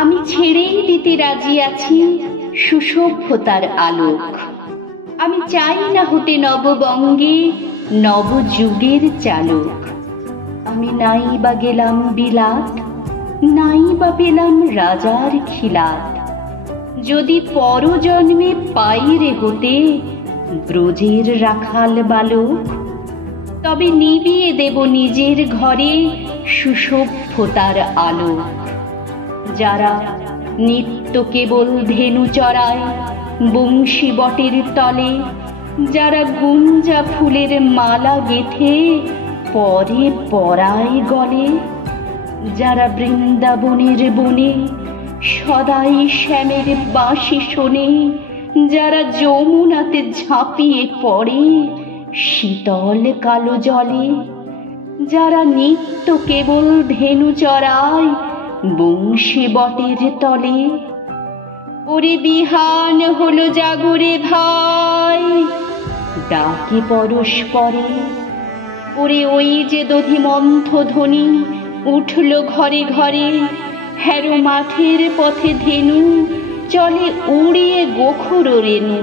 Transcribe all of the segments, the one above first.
আমি ছেড়েই দিতে রাজি আছি সুসভ্যতার আলোক। আমি চাই না হতে নববঙ্গে নবযুগের চালক। আমি নাই বা গেলাম বিলাত, নাই বা পেলাম রাজার খিলাত। যদি পরজন্মে পাই রে হতে ব্রজের রাখাল বালক, তবে নিবিয়ে দেব নিজের ঘরে সুসভ্যতার আলোক। যারা নিত্য কেবল ধেনু চড়ায় বংশী বটের তলে, যারা গুঞ্জা ফুলের মালা গেথে পরে পরায় গলে, যারা বৃন্দাবনের বনে সদাই শ্যামের বাঁশি শোনে, যারা যমুনাতে ঝাঁপিয়ে পড়ে শীতল কালো জলে, যারা নিত্য কেবল ধেনু চড়ায় বংশী বটের তলে। ওরে বিহান হলো জাগরে ভাই, ডাকে পরস্পরে। ওরে ওই যে দধিমন্থ ধ্বনি উঠল ঘরে ঘরে, হ্যারো মাঠের পথে ধেনু চলে উড়িয়ে গোখর রেণু,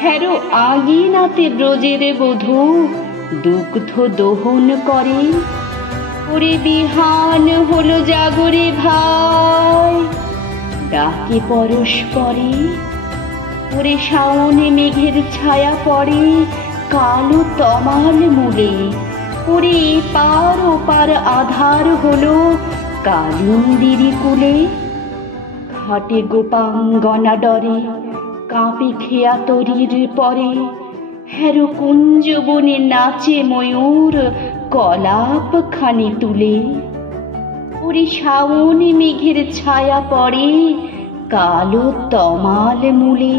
হ্যারো আগিনাতে ব্রজের বধূ দুগ্ধ দোহন করে। ওরে বিহান হলো জাগরে ভাই, ডাকে পরস্পরে। ওরে শাওনে মেঘের ছায়া পড়ে কালো তমাল মূলে, ওরে এপার ওপার আধার হলো কালিন্দিরি কুলে। ঘাটে গোপাঙ্গনা ডরে কাঁপে খেয়া তরির পরে, হ্যারো কুঞ্জ বনে নাচে ময়ূর কলাপ খানি তুলে। ওরে শাওনে মেঘের ছায়া পড়ে কালো তমাল মূলে।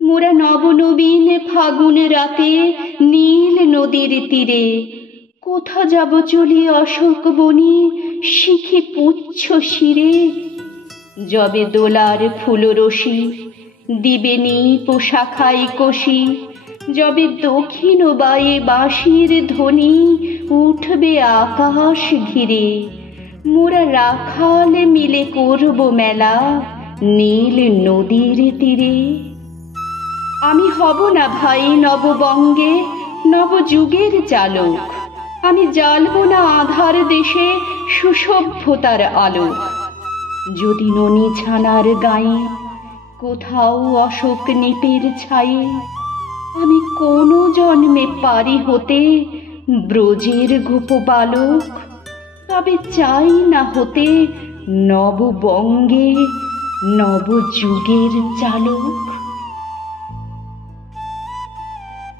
মোরা নবনবীন ফাগুন রাতে নীল নদীর তীরে, কোথা যাব চলি অশোক বনি শিখি পুচ্ছ শিরে। যবে দোলার ফুল রশি দিবে নি পোশাখাই কষি, যবে দক্ষিণ বায়ে বাঁশির ধ্বনি উঠবে আকাশ ঘিরে, মোরা রাখাল মিলে করব মেলা নীল নদীর তীরে। আমি হব না ভাই নববঙ্গে নবযুগের চালক, আমি জ্বালব না আধার দেশে সুসভ্যতার আলোক। যদি ননি ছানার গায়ে কোথাও অশোক নিপের ছায়ে, আমি কোনো জন্মে পারি হতে ব্রজের গোপবালক, তবে চাই না হতে নববঙ্গে নবযুগের চালক।